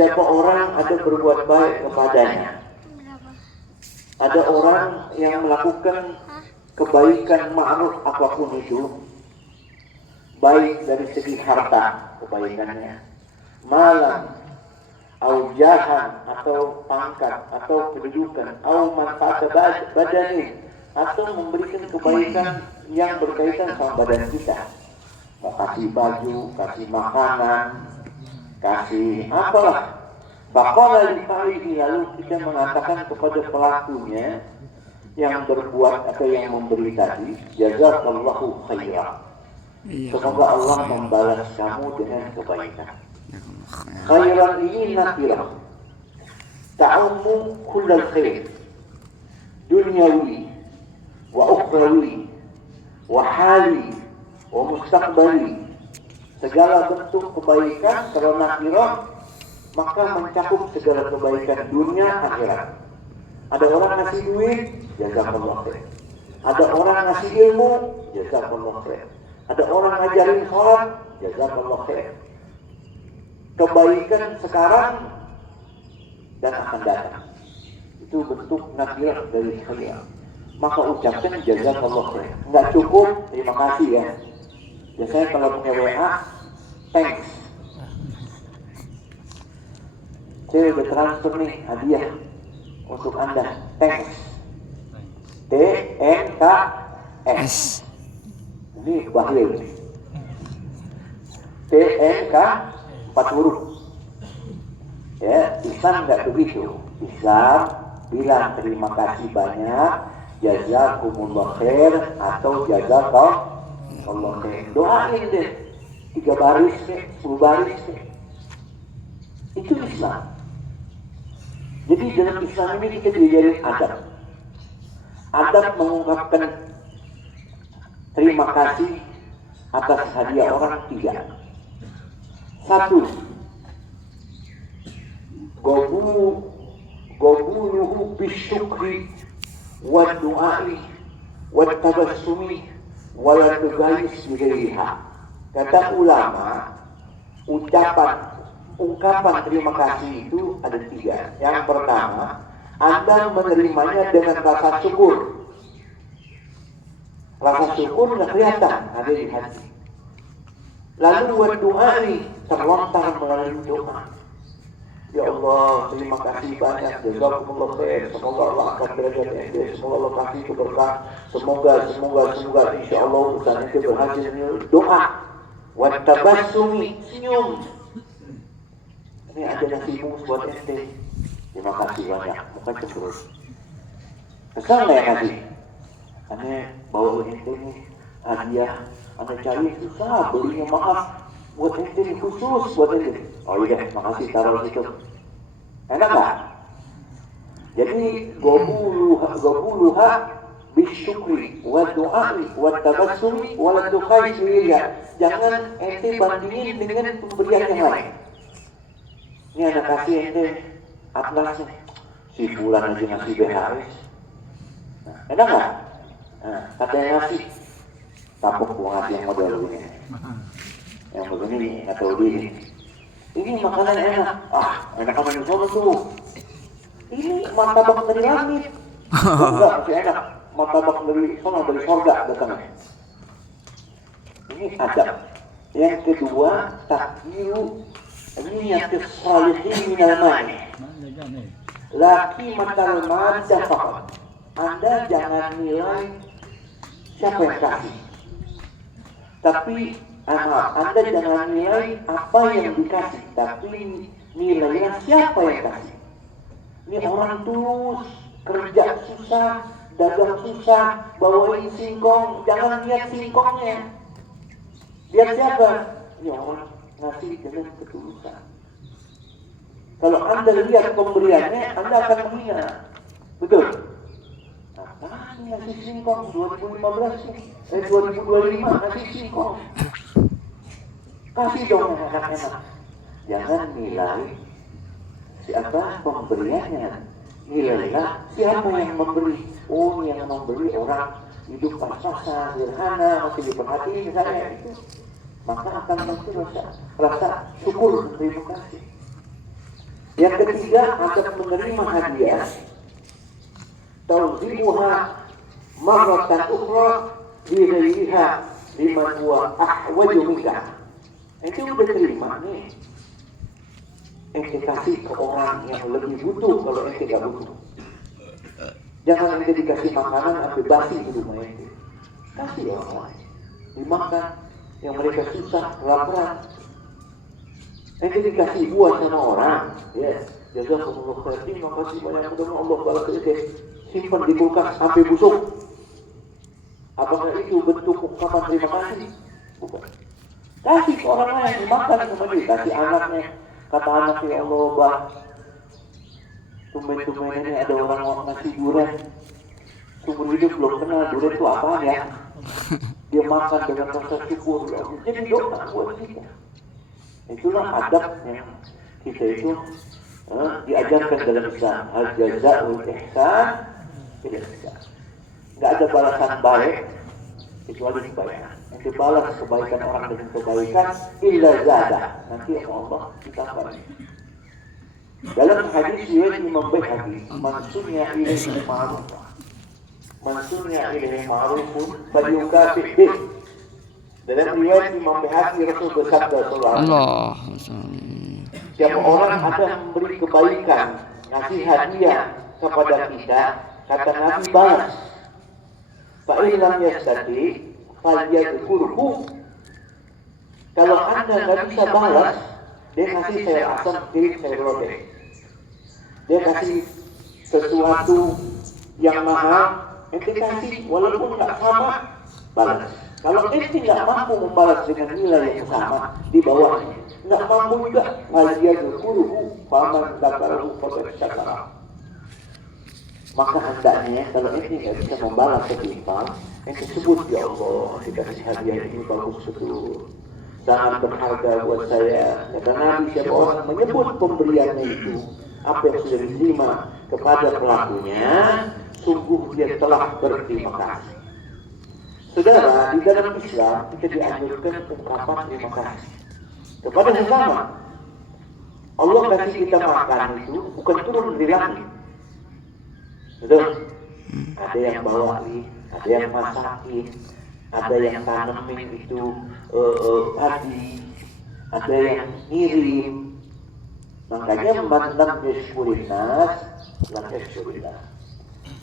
siapa orang ada berbuat baik kepadanya, ada orang yang melakukan kebaikan ma'ruf apapun itu, baik dari segi harta kebaikannya, malam, atau jahan, atau pangkat, atau kedudukan, atau manfaat badani, atau memberikan kebaikan yang berkaitan sama badan kita, mau kasih baju, kasih makanan, kasih apalah. Baqala li fa'ilihi, lalu kita mengatakan kepada pelakunya yang berbuat atau yang memberi tadi, jazakallahu khairan, semoga Allah membalas kamu dengan kebaikan. Khairan ini nakirah ta'ummu kullal khair, dunyawi wa ukhrawi wa hali wa mustaqbali. Segala bentuk kebaikan kalau nakirah maka mencakup segala kebaikan dunia akhirat. Ada orang ngasih duit, jazakallahu khair. Ada orang ngasih ilmu, jazakallahu khair. Ada orang ngajarin sholat, jazakallahu khair. Kebaikan sekarang dan akan datang, itu bentuk nakirah dari khair. Maka ucapkan jazakallahu khair. Nggak cukup terima kasih ya. Biasanya kalau punya WA, thanks. Saya udah transfer nih hadiah untuk Anda, thanks. TNKS. Ini bahlil. TNK 4 huruf. Ya, Islam nggak begitu. Islam bilang terima kasih banyak, jazakumullah khair atau jazakallah khair. Doain deh 3 baris, 10 baris. Itu Islam. Jadi dalam Islam ini kita diajarin adab. Adab mengungkapkan terima kasih atas hadiah orang 3. 1, gobuluhu bisyukri wa du'ai wa tabassumi wa la tugayis bighairiha. Kata ulama, ungkapan terima kasih itu ada 3. Yang pertama, Anda menerimanya dengan rasa syukur. Rasa syukur nggak kelihatan, ada di hati. Lalu wa du'ai, terlontar melalui doa. Ya Allah, terima kasih banyak, jazakumullah khair, semoga Allah akan derajat ente, semoga Allah kasih keberkahan, semoga insya Allah urusan ente berhasil. Doa. Wa tabassumi, senyum. Ini ada nasi bungkus buat ente, terima kasih banyak, bukan terus. Kesal nggak ya kasih? Aneh bawa ente nih hadiah, aneh cari susah belinya, maaf buat ente nih, khusus buat ente. Oh iya, makasih, taruh situ. Enak nggak? Jadi gobuluha bisyukri wa du'ai wa tabassumi wa la tukhais biha. Jangan ente bandingin dengan pemberian yang lain. Ini anak kasih ente atlasnya, si bulan aja ngasih BHS. Enak nggak? Nah, katanya ngasih tapuk gua ngasih yang model begini, yang begini nggak tahu diri. Ini makanan enak, enak apa yang sama tuh? Ini martabak dari langit. Enggak, masih enak. Martabak dari sorga datangnya. Ini adab. Yang kedua, takdiru niyatis salihin minal mani. Laki matal mada faqat. Anda jangan nilai siapa yang kasih, tapi Anda jangan nilai apa yang dikasih, tapi nilainya siapa yang kasih. Ini orang tulus, kerja susah, dagang susah, bawain singkong, jangan lihat singkongnya, lihat siapa. Ini orang ngasih dengan ketulusan. Kalau Anda lihat pemberiannya, Anda akan menghina. Betul? Apaan ngasih singkong 2015 nih? 2025 ngasih singkong. Kasih dong enak-enak. Jangan nilai siapa pemberiannya, nilailah siapa yang memberi. Oh, yang memberi orang hidup pas-pasan, sederhana, masih diperhatiin saya itu, maka akan muncul rasa syukur, terima kasih. Yang ketiga, Anda menerima hadiah tawzimuha marratan ukhra bi ghairiha liman huwa ahwaju minka. Itu udah terima nih. Ente kasih ke orang yang lebih butuh kalau ente gak butuh. Jangan ente dikasih makanan sampai basi di rumah ente. Kasih ya orang dimakan yang mereka susah, kelaparan. Ente dikasih buah sama orang, ya. Jazakumullah khairan, terima kasih banyak, mudah-mudahan Allah balas ente. Simpan di kulkas sampai busuk. Apakah itu bentuk ungkapan terima kasih? Bukan. Kasih ke orang lain dimakan sama dia, kasih anaknya. Kata anaknya, ya Allah, bah, tumben-tumben ini ada orang ngasih durian. Seumur hidup belum kenal durian itu apaan ya? Dia makan dengan rasa syukur. Jadi doa buat kita. Itulah adab yang kita itu diajarkan dalam Islam. Al-jaza'ul ihsan bil ihsan. Nggak ada balasan baik kecuali kebaikan. Yang dibalas kebaikan orang dengan kebaikan illa zada. Nanti Allah ditambah. Dalam hadis riwayat Imam Baihaqi, man sunya ilaihi ma'ruf, man sunya ilaihi ma'rufun falyukafi bih. Dalam riwayat Imam Baihaqi, Rasul bersabda sallallahu alaihi wasallam, siapa orang ada memberi kebaikan, ngasih hadiah kepada kita, kata Nabi balas. Fa'ilam yastati falyadkurhu. Kalau Anda nggak bisa balas, dia kasih sayur asam, kirim sayur lodeh. Dia kasih sesuatu yang mahal, ente kasih walaupun nggak sama, balas. Kalau ente nggak mampu membalas dengan nilai yang sama di bawahnya, nggak mampu juga, falyadkurhu faman dzakarahu faqad syakara. Maka hendaknya kalau ente nggak bisa membalas setimpal, ente sebut, ya Allah, dikasih hadiah ini bagus betul, sangat berharga buat saya. Kata Nabi, siapa orang menyebut pemberiannya itu, apa yang sudah diterima kepada pelakunya, sungguh dia telah berterima kasih. Saudara, di dalam Islam kita dianjurkan ungkapan terima kasih kepada sesama. Allah kasih kita makan itu bukan turun dari langit. Betul? Ada yang bawain, ada yang masakin, ada yang tanemin itu padi, ada yang ngirim. Makanya mantan yashkurin nas, lam yashkurillah.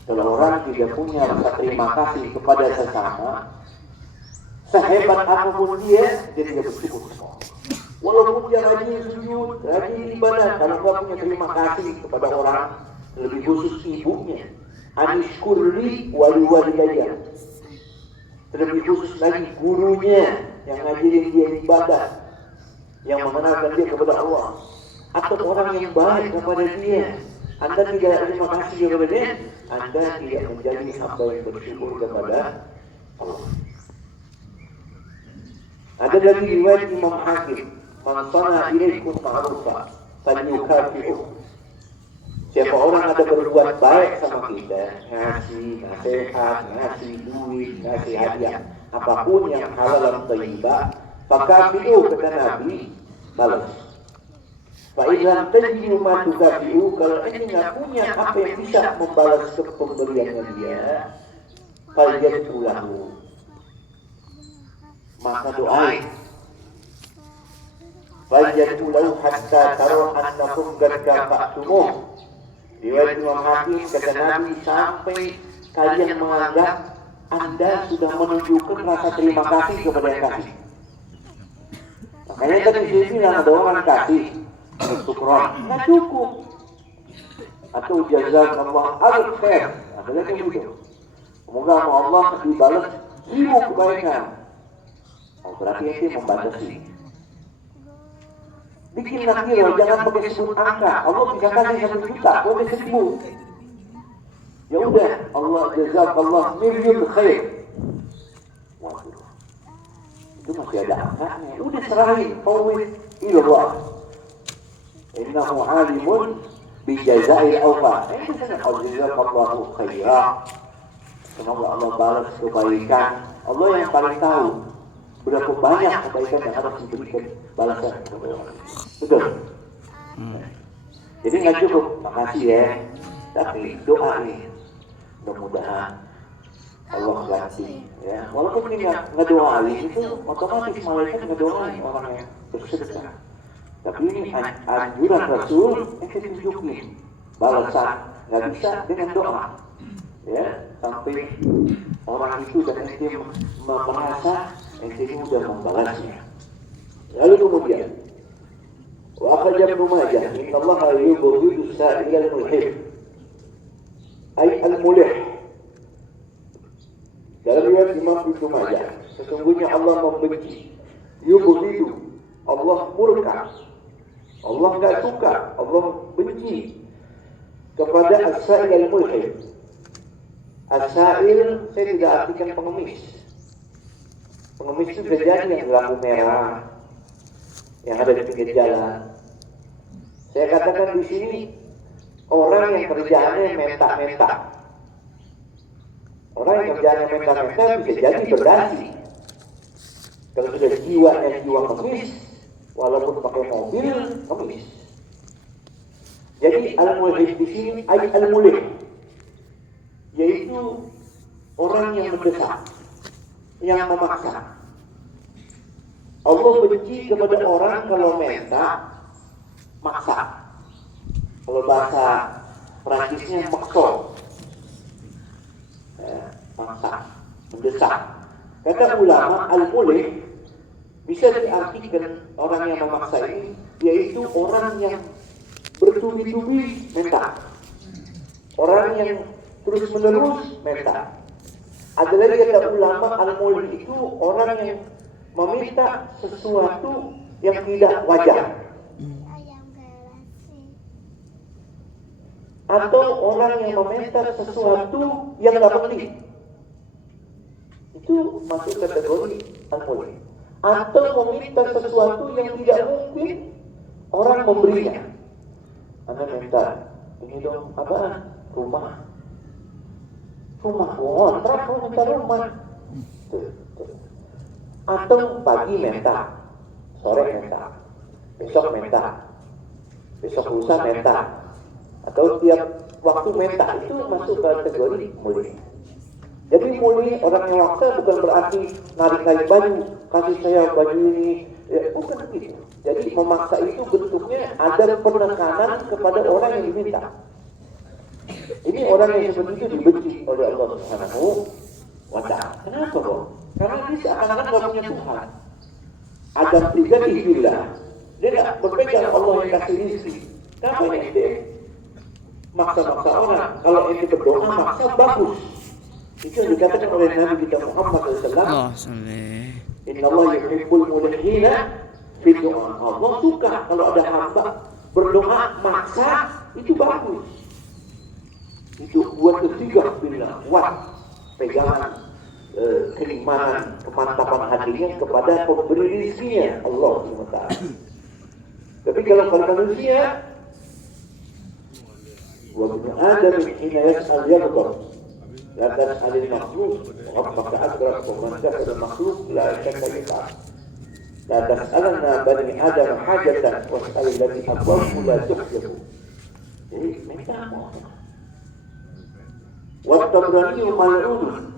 Kalau orang tidak punya rasa terima kasih kepada sesama, sehebat apapun dia tidak bersyukur semua. Walaupun dia rajin sujud, rajin ibadah, kalau nggak punya terima kasih kepada orang, lebih khusus ibunya, anishkurli wali walidayya. Terlebih khusus lagi gurunya yang ngajarin dia ibadah, yang mengenalkan dia kepada Allah, atau orang yang baik kepada dia, Anda tidak terima kasih kepada dia, Anda tidak menjadi hamba yang bersyukur kepada Allah. Ada lagi riwayat Imam Hakim, man sana ilaikum ma'rufa falyukafi'uh. Siapa orang ada berbuat baik sama kita, ngasih nasihat, ngasih duit, ngasih hadiah, apapun yang halal dan thayyibah, fakafi'uh, kata Nabi, balas. Fa'ilam tajidu ma tukafi'uh, kalau ini nggak punya apa yang bisa membalas pemberiannya dia, falyad'u lahu, maka doai. Falyad'u lahu hatta tara annakum qad kafa'tumuh. Riwayat Imam Hakim, kata Nabi, sampai kalian menganggap Anda sudah menunjukkan rasa terima kasih kepada yang kasih. Makanya tadi saya bilang ada orang kasih syukran, nggak cukup. Atau jazakallah alif khair, ada lagi begitu. Semoga Allah dibalas 1000 kebaikan. Oh, berarti itu membatasi. Bikin nakiro, jangan pakai sebut angka. Allah bisa kasih 1 juta, boleh 1000. Ya udah, Allah jazakallah milion khair. Waduh, itu masih ada angkanya. Udah serahin, fawwid ilallah. Innahu alimun bijazail awfa. Itu saja, jazakallahu khairah. Semoga Allah balas kebaikan. Allah yang paling tahu berapa banyak kebaikan yang harus diberikan balasan kepada orang. Betul. Jadi nggak cukup, makasih ya, tapi doain. Mudah-mudahan Allah ganti. Ya, walaupun kita ngedoain itu otomatis malaikat ngedoain orang yang bersedekah. Tapi ini anjuran Rasul yang kita tunjukin balasan nggak bisa dengan doa. Ya, sampai orang itu dan ente merasa ente sudah membalasnya. Lalu kemudian وأخرج ابن ماجه إن الله يبغض السائل الملح أي الملح. Dalam riwayat Imam Ibnu Majah, sesungguhnya Allah membenci, yubghidu, Allah murka, Allah nggak suka, Allah benci kepada as-sa'il al-mulhid. As-sa'il saya tidak artikan pengemis. Pengemis itu bisa jadi yang lampu merah, yang ada di pinggir jalan. Saya katakan di sini orang yang kerjaannya mentak-mentak. Orang yang kerjaannya mentak-mentak bisa jadi berdasi. Kalau sudah jiwanya jiwa kemis, walaupun pakai mobil, kemis. Jadi al-mulhid di sini al-mulhid, yaitu orang yang mendesak, yang memaksa. Allah benci kepada orang kalau minta maksa. Kalau bahasa Perancisnya makso, maksa, mendesak. Kata ulama al-mulhid bisa diartikan orang yang memaksa ini yaitu orang yang bertubi-tubi minta, orang yang terus-menerus minta. Ada lagi kata ulama al-mulhid itu orang yang meminta sesuatu yang tidak wajar, atau orang yang meminta sesuatu yang tidak penting, itu masuk kategori al-mulhid. Atau meminta sesuatu yang tidak mungkin orang memberinya. Anda minta ini dong, apa? Rumah, kontrak, minta rumah. Atau pagi minta, sore minta, besok minta, besok lusa minta, atau tiap waktu minta, itu masuk kategori mulih. Jadi mulih orang yang waksa bukan berarti narik-narik baju, kasih saya baju ini, ya, bukan begitu. Jadi memaksa itu bentuknya ada penekanan kepada orang yang diminta. Ini orang yang seperti itu dibenci oleh Allah Subhanahu wa Ta'ala. Kenapa kok? Karena dia seakan-akan gak punya Tuhan. Adam tiga dihilah. Dia gak berpegang Allah yang kasih rizki. Kenapa ini dia maksa-maksa orang? Kalau ini berdoa maksa bagus. Itu yang dikatakan oleh Nabi kita Muhammad SAW. Inna Allah yuhibbul mulhina fi doa. Allah suka kalau ada hamba berdoa maksa, itu bagus. Itu buat ketiga bila kuat pegangan keimanan, kemantapan hatinya kepada pemberi rizkinya Allah SWT. Tapi kalau manusia, wa bin Adam hina yas'al yaghdab, la tas'alil makhluk, rabbaka adrak wa man kafara makhluk la shakka yaqal. La tas'alanna bani Adam hajatan was'al allati abwahu la tuhjabu. Jadi minta mohon. Wa tabrani mal'un